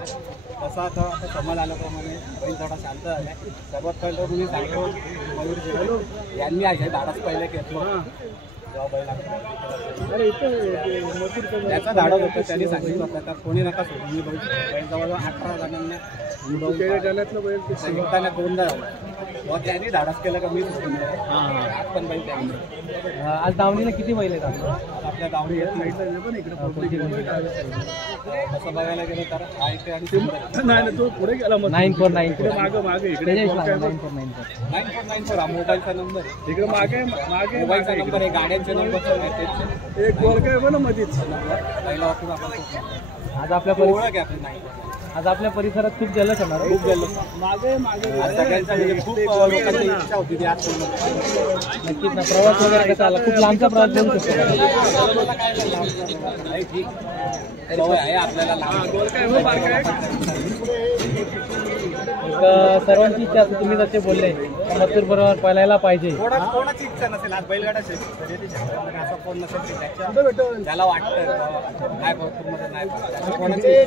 तसा आता समज आल्याप्रमाणे बैल थोडा शांत झाला. सर्वात पहिलं तुम्ही सांगतो मयूर जिरो यांनी आहे धाडस पहिले घेतलं जेव्हा बैल त्याचा धाडस होतं. त्यांनी सांगितलं होतं का कोणी नका सोडून मी बैल जवळजवळ 18 जणांना संयुक्ताने 2दा झाला. त्यांनी धाडस केलं का मी सोडून आज पण बैल त्यांनी. आज दावणीला किती बैल आहेत आपल्या दावणी येत नाही पण इकडे असं बघायला गेलं तर IK आणि नाही तो पुढे गेला 9494 मागे इकडे 9494 मोबाईलचा नंबर इकडे मागे मोबाईलचा नंबर आहे. गाड्यांचे नंबर एक गोल काय बघ ना मध्येच पहिला वापरून आपण आज आपल्या आज आपल्या परिसरात खूप जल्लोष होणार. खूप जल्लोष सगळ्यांचा खूप लोकांची इच्छा होती ती आज नक्कीच ना. प्रवास वगैरे कसा आला? खूप लांबचा प्रवास करू शकतो आहे आपल्याला सर्वांची इच्छा असते. तुम्ही जसे बोलले मथुर बरोबर पळायला पाहिजे. कोणाची इच्छा नसेल आज बैलगाडा असं कोण नसेल त्याला वाटतं नाही मथुरमध्ये नाही कोणाची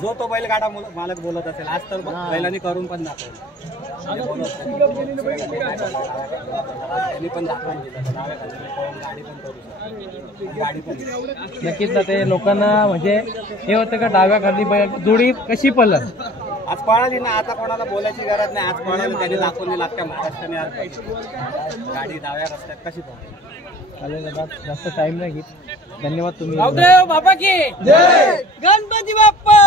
जो तो बैलगाडा मालक बोलत असेल आज तर बैलांनी करून पण दाखवलं. त्यांनी पण दाखवून दिलं गाडी पण नक्कीच ना. ते लोकांना म्हणजे हे होतं का डाव्या खाली जोडी कशी पळत आज पळाली ना. आता कोणाला बोलायची गरज नाही. आज पळाली त्यांनी दाखवून दिला अख्ख्या महाराष्ट्राने आज गाडी डाव्या रस्त्यात कशी पळाली. जास्त टाइम नाही घेत. धन्यवाद. तुम्ही बाबा की जय गणपती बाप्पा.